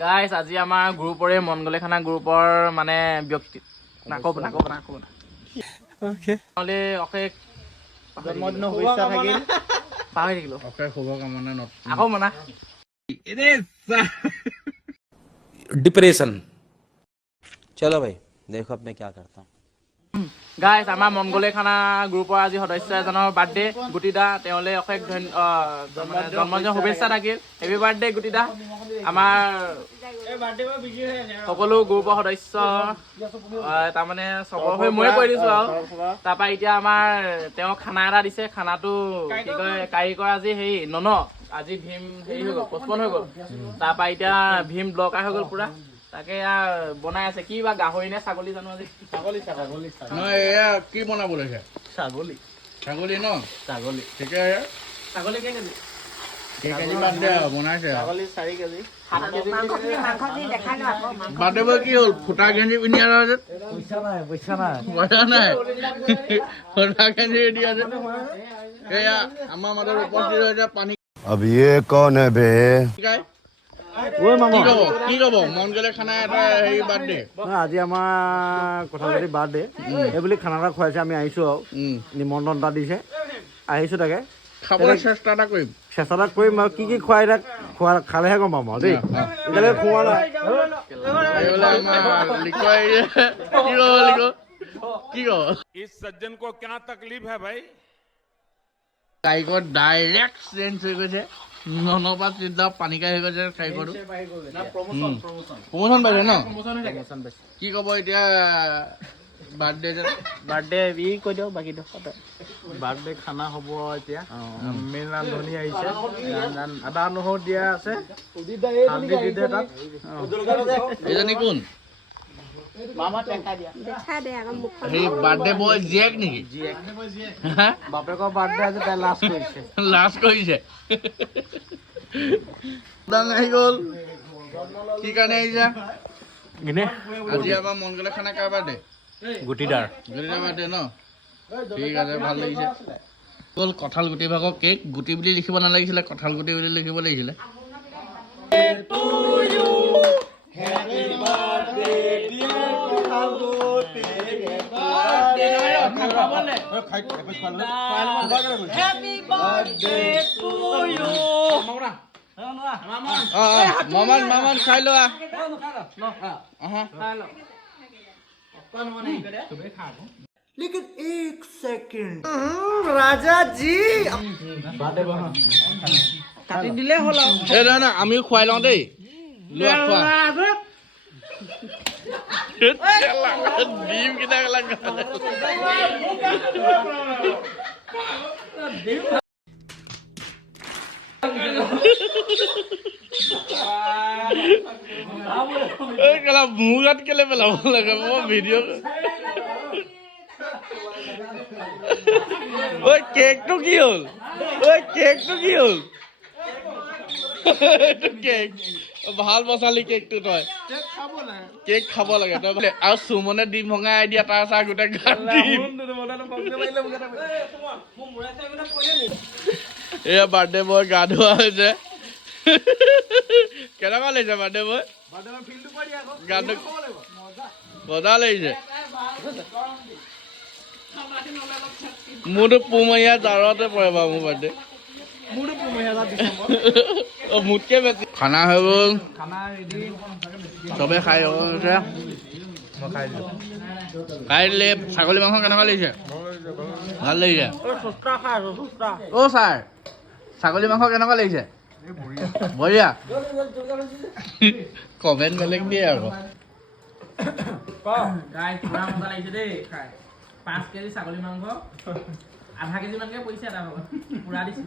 guys আজি আমাৰ গ্ৰুপৰে মন গলে খানা গ্ৰুপৰ মানে ব্যক্তি নাকব ওকে অশেষ জন্মদিনৰ শুভেচ্ছা থাকিল পাহৰি থাকিলো অশেষ শুভকামনা আকৌ মনা डिप्रेशन चलो भाई देखो अब मैं क्या करता हूँ গাইস আমাৰ মন গলে খানা গ্ৰুপৰ আজি সদস্য এজনৰ বাৰ্থডে গুটিদা তেওঁলৈ অশেষ জন্মদিনৰ শুভেচ্ছা থাকিল হেপী বাৰ্থডে গুটিদা আমাৰ সকলো গ্ৰুপৰ সদস্য তাৰমানে চবৰ হৈ ময়ে কৈ দিছো আৰু তাৰপৰা এতিয়া আমাৰ তেওঁ খানা এটা দিছে খানাটো কি কয় কাৰিকৰ আজি হেৰি আজি ভীম হেৰি হৈ গ'ল পচপন হৈ গ'ল তাৰপৰা এতিয়া ভীম ব্লকাৰ হৈ গ'ল পুৰা তাকে বনাই আছে কি বা গাহৰি নে ছাগলী জানো আজি নহয় এয়া কি বনাব লৈছে ছাগলী ন ছাগলী ঠিকে ছাগলী কেজি কেজি বাদ দে বনাইছে ছাগলী 4 কেজি 7 কেজি বাদে কি হ'ল ফুটা গেঞ্জি পিন্ধি আছে পইচা নাই ফুটা গেঞ্জি পিন্ধি আছে এয়া আমাৰ মাজত উপস্থিত হৈছে পানী अब ये कौन है बे কি কব মন গলে খানা এটা হেৰি বাৰ্থডে আজি আমাৰ কথা পাতি বাৰ্থডে এই বুলি খানা এটা খুৱাইছে আমি আহিছো আৰু নিমন্ত্ৰণ এটা দিছে আহিছো তাকে খাবলৈ চেষ্টা এটা কৰিম আৰু কি খুৱাই তাক খালেহে গম পাম আৰু দেই এতিয়ালৈকে খোৱা নাই কি কব इस सज्जन को क्या तकलीफ है भाई কাৰিকৰ ডাইৰেক্ট চেঞ্জ হৈ গৈছে ননপা চিধা পানীকাই হৈ গৈছে কাৰিকৰটো প্ৰমোচন পাইছে ন কি কব এতিয়া বাৰ্থডে ই কৈ দিয়ক বাকী দিয়ক বাৰ্থডে খানা হ'ব এতিয়া মেইন ৰান্ধনি আহিছে আদা নহৰু দিয়া আছে হালধি দি দে তাত এইজনী কোন সেই বাৰ্থডে বয় জীয়েক নেকি বাপেকৰ বাৰ্থডে আজি তাই লাজ কৰিছে আহি গ'ল কি কাৰণে আহিছা আজি আমাৰ মন গলে খানা কাৰ বাৰ্থডে গুটিদাৰ বাৰ্থডে ন ঠিক আছে ভাল লাগিছে গ'ল কঁঠাল গুটি ভাগৰ কেক গুটি বুলি লিখিব নালাগিছিলে কঁঠাল গুটি বুলি লিখিব লাগিছিলে মামান খাই লোৱা लेकिन एक सेकंड राजा जी কাটি দিলে হ'ল না আমিও খুৱাই লওঁ দেই লোৱা খোৱা ডিম কেইটা মুগাত কেলে পেলাব লাগে মই ভিডিঅ' ঐ কেকটো কি হ'ল কেক ভাল বচালি কেকটো তই কেক খাব লাগে তই আৰু সুমনে ডিম ভঙাই দিয়া তাৰ চাহ গোটেই গাত এয়া বাৰ্থডে বয় গা ধোৱা হৈছে কেনেকুৱা লাগিছে বাৰ্থডে বয় গাটো মজা লাগিছে মোৰতো পুমহীয়া জাৰতে পৰে বাৰু মোৰ বাৰ্থডে মোতকে বেছি খানা হৈ গ'ল চবে খাই খাই দিলে ছাগলী মাংস কেনেকুৱা লাগিছে ভাল লাগিছে অ' ছাৰ ছাগলী মাংস কেনেকুৱা লাগিছে বঢ়িয়া কমেণ্ট বেলেগ দিয়ে আকৌ পুৰা মজা লাগিছে দেই খাই 5 কেজি ছাগলী মাংস আধা কেজি মানকে পৰিছে এটা পুৰা দিছে